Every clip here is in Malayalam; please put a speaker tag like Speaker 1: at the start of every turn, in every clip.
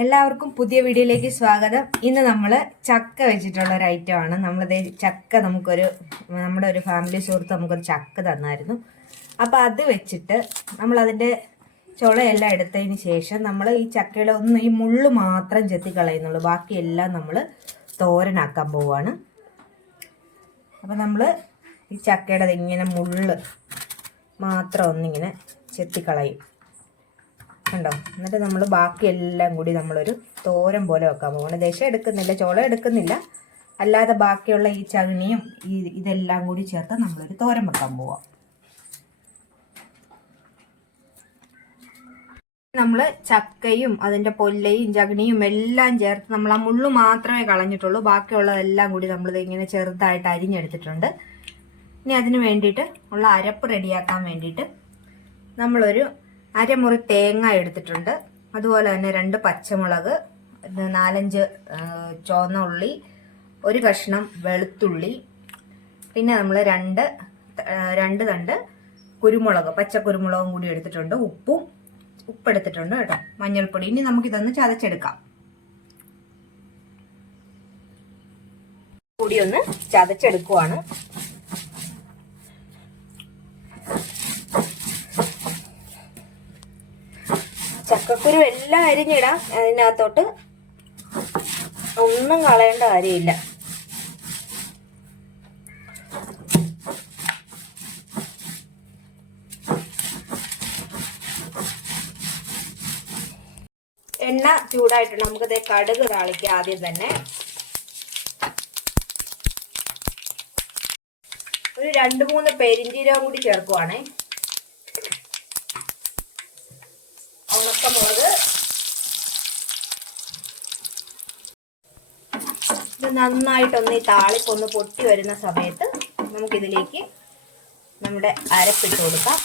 Speaker 1: എല്ലാവർക്കും പുതിയ വീഡിയോയിലേക്ക് സ്വാഗതം. ഇന്ന് നമ്മൾ ചക്ക വെച്ചിട്ടുള്ള ഒരു ഐറ്റം ആണ്. നമ്മളത് ചക്ക നമുക്കൊരു നമ്മുടെ ഒരു ഫാമിലി സുഹൃത്ത് നമുക്കൊരു ചക്ക തന്നായിരുന്നു. അപ്പോൾ അത് വെച്ചിട്ട് നമ്മളതിന്റെ ചുളയെല്ലാം എടുത്തതിന് ശേഷം നമ്മൾ ഈ ചക്കയുടെ ഒന്ന് ഈ മുള്ളു മാത്രം ചെത്തി കളയുന്നുള്ളൂ ബാക്കിയെല്ലാം നമ്മൾ തോരനാക്കാൻ പോവാണ്. അപ്പോൾ നമ്മൾ ഈ ചക്കയുടെ ഇങ്ങനെ മുള്ള് മാത്രം ഒന്നിങ്ങനെ ചെത്തിക്കളയും. കണ്ടോ? എന്നിട്ട് നമ്മൾ ബാക്കി എല്ലാം കൂടി നമ്മളൊരു തോരൻ പോലെ വെക്കാൻ പോകണം ദശ എടുക്കുന്നില്ല ചോളം എടുക്കുന്നില്ല. അല്ലാതെ ബാക്കിയുള്ള ഈ ചകിണിയും ഈ ഇതെല്ലാം കൂടി ചേർത്ത് നമ്മളൊരു തോരൻ വെക്കാൻ പോവാം. നമ്മൾ ചക്കയും അതിന്റെ പൊല്ലയും ചകിണിയും എല്ലാം ചേർത്ത് നമ്മൾ ആ മുള്ളു മാത്രമേ കളഞ്ഞിട്ടുള്ളൂ. ബാക്കിയുള്ളതെല്ലാം കൂടി നമ്മൾ ഇങ്ങനെ ചെറുതായിട്ട് അരിഞ്ഞെടുത്തിട്ടുണ്ട്. ഇനി അതിന് വേണ്ടിയിട്ട് ഉള്ള അരപ്പ് റെഡിയാക്കാൻ വേണ്ടിയിട്ട് നമ്മളൊരു അരമുറി തേങ്ങ എടുത്തിട്ടുണ്ട്. അതുപോലെ തന്നെ രണ്ട് പച്ചമുളക് നാലഞ്ച് ചുവന്ന ഉള്ളി ഒരു കഷ്ണം വെളുത്തുള്ളി പിന്നെ നമ്മൾ രണ്ട് രണ്ട് തണ്ട് കുരുമുളക് പച്ച കുരുമുളകും കൂടി എടുത്തിട്ടുണ്ട്. ഉപ്പും ഉപ്പെടുത്തിട്ടുണ്ട് കേട്ടോ മഞ്ഞൾപ്പൊടി. ഇനി നമുക്കിതൊന്ന് ചതച്ചെടുക്കാം. കൂടി ഒന്ന് ചതച്ചെടുക്കുവാണ്. ചക്കക്കുരു എല്ലാം അരിഞ്ഞിടാം. അതിനകത്തോട്ട് ഒന്നും കളയേണ്ട കാര്യമില്ല. എണ്ണ ചൂടായിട്ടുണ്ട്. നമുക്കത് കടുക് താളിക്കാം ആദ്യം തന്നെ. ഒരു രണ്ട് മൂന്ന് പെരിഞ്ചീരകം കൂടി ചേർക്കുവാണേ. ഉണക്കമുളക്. ഇത് നന്നായിട്ടൊന്ന് ഈ താളിപ്പൊന്ന് പൊട്ടി വരുന്ന സമയത്ത് നമുക്കിതിലേക്ക് നമ്മുടെ അരപ്പിട്ട് കൊടുക്കാം.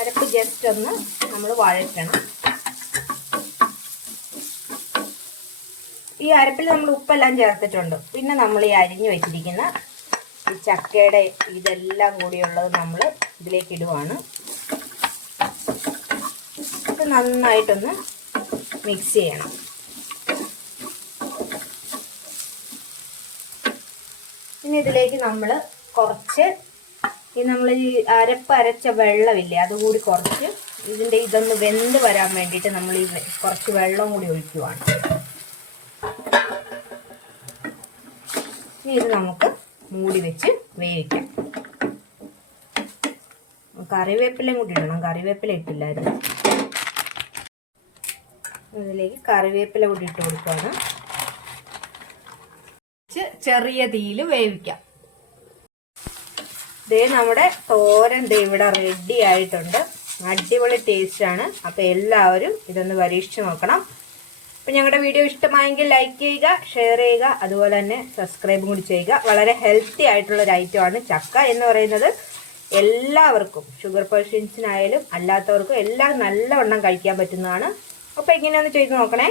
Speaker 1: അരപ്പ് ജസ്റ്റ് ഒന്ന് നമ്മൾ വഴറ്റണം. ഈ അരപ്പിൽ നമ്മൾ ഉപ്പെല്ലാം ചേർത്തിട്ടുണ്ട്. പിന്നെ നമ്മൾ ഈ അരിഞ്ഞു വെച്ചിരിക്കുന്ന ഈ ചക്കയുടെ ഇതെല്ലാം കൂടിയുള്ളത് നമ്മൾ ഇതിലേക്ക് ഇടുവാണ് ഇത് നന്നായിട്ടൊന്ന് മിക്സ് ചെയ്യണം. ഇനി ഇതിലേക്ക് നമ്മൾ കുറച്ച് ഈ നമ്മൾ ഈ അരപ്പ് അരച്ച വെള്ളമില്ലേ അതുകൂടി കുറച്ച് ഇതിന്റെ ഇതൊന്ന് വെന്ത് വരാൻ വേണ്ടിയിട്ട് നമ്മൾ ഈ കുറച്ച് വെള്ളം കൂടി ഒഴിക്കുവാണ്. ഇനി ഇത് നമുക്ക് മൂടി വെച്ച് വേവിക്കാം. കറിവേപ്പിലയും കൂടി ഇടണം. കറിവേപ്പില ഇട്ടില്ലായിരുന്നു. അതിലേക്ക് കറിവേപ്പില കൂടി ഇട്ട് കൊടുക്കുകയാണ്. ചെറിയ തീയിൽ വേവിക്കാം. ഇതേ നമ്മുടെ തോരൻ ദേ ഇവിടെ റെഡി ആയിട്ടുണ്ട്. അടിപൊളി ടേസ്റ്റ് ആണ്. അപ്പോൾ എല്ലാവരും ഇതൊന്ന് പരീക്ഷിച്ച് നോക്കണം. അപ്പം ഞങ്ങളുടെ വീഡിയോ ഇഷ്ടമായെങ്കിൽ ലൈക്ക് ചെയ്യുക ഷെയർ ചെയ്യുക അതുപോലെ തന്നെ സബ്സ്ക്രൈബും കൂടി ചെയ്യുക. വളരെ ഹെൽത്തി ആയിട്ടുള്ള ഒരു ഐറ്റമാണ് ചക്ക എന്ന് പറയുന്നത്. എല്ലാവർക്കും ഷുഗർ പേഷ്യൻസിനായാലും അല്ലാത്തവർക്കും എല്ലാം നല്ലവണ്ണം കഴിക്കാൻ പറ്റുന്നതാണ്. അപ്പോൾ ഇങ്ങനെ ഒന്ന് ചെയ്ത് നോക്കണേ.